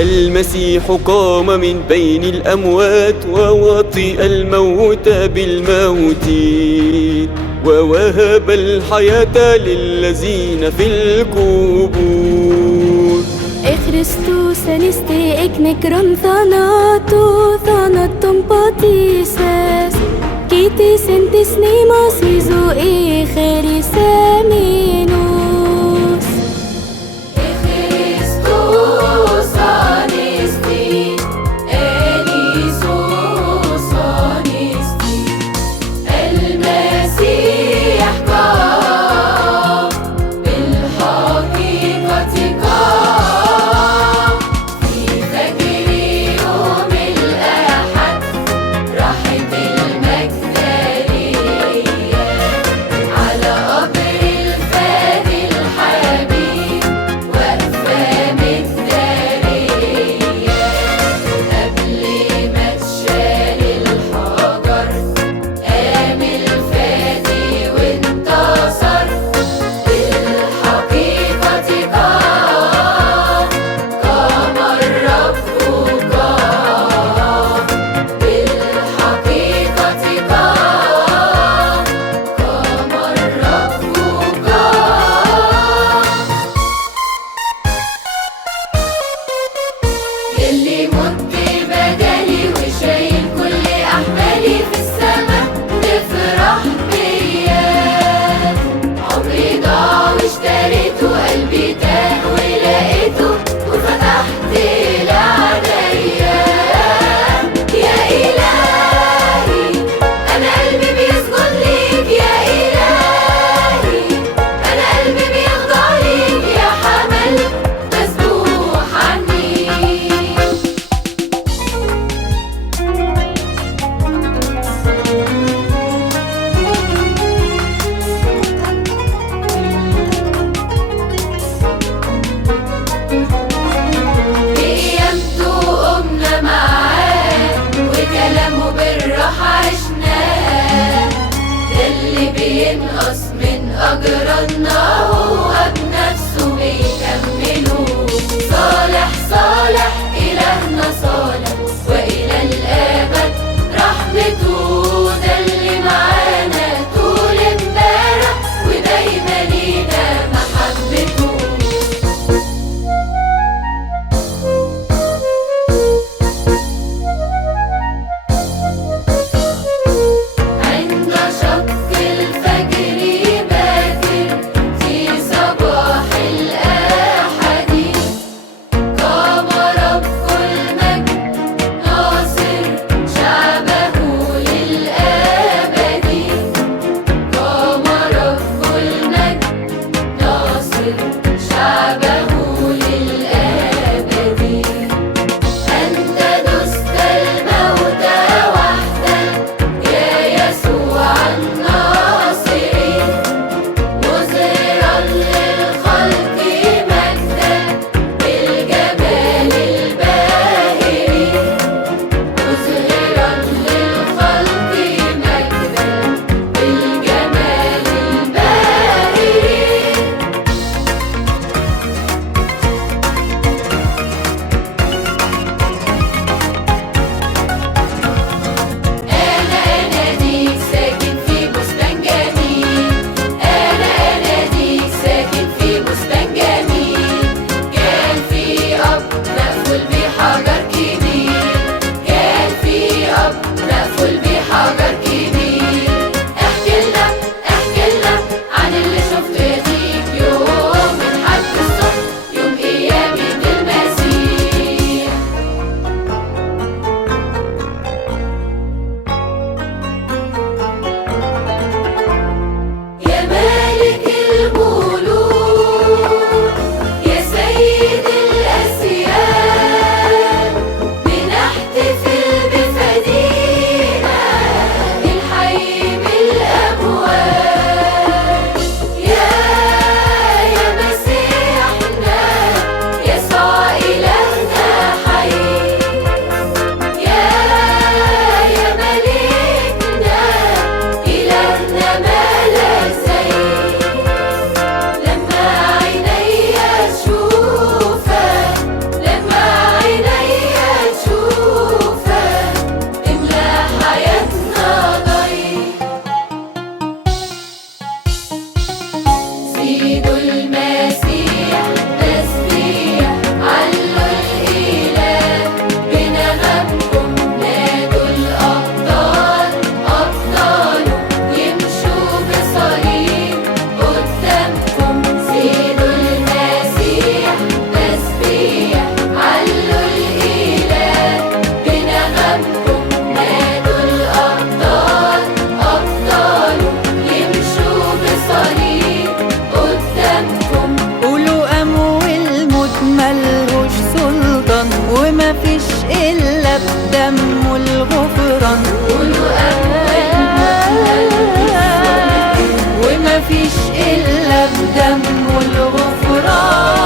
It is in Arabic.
المسيح قام من بين الأموات ووطئ الموت بالموت ووهب الحياة للذين في القبور. Kristus niste eknekron thanato, thanaton patises Kitis entis nemas izo echeris aminos. Christus anisti, Elisus anisti, المسيح قام بالحقيقة قام. في فجر يوم الأحد راحت المجدلية على قبر الفادي الحبيب واقفة متدارية قبل ما تشال الحجر قام الفادي وانتصر بالحقيقة قام. قام الرب قام بالحقيقة قام. قام الرب قام. يلي مت بدلي وشايل كل أحمالي في السما تفرح بيا. عمري ضاع واشتريته قلبي تاه ولقيته وفتحت لعينيا. يا إلهي أنا قلبي بيسجد ليك، يا إلهي أنا قلبي بيخضع ليك، يا حمل مسبوح عني. وما فيش إلا بدمه الغفران. وما فيش إلا بدمه الغفران.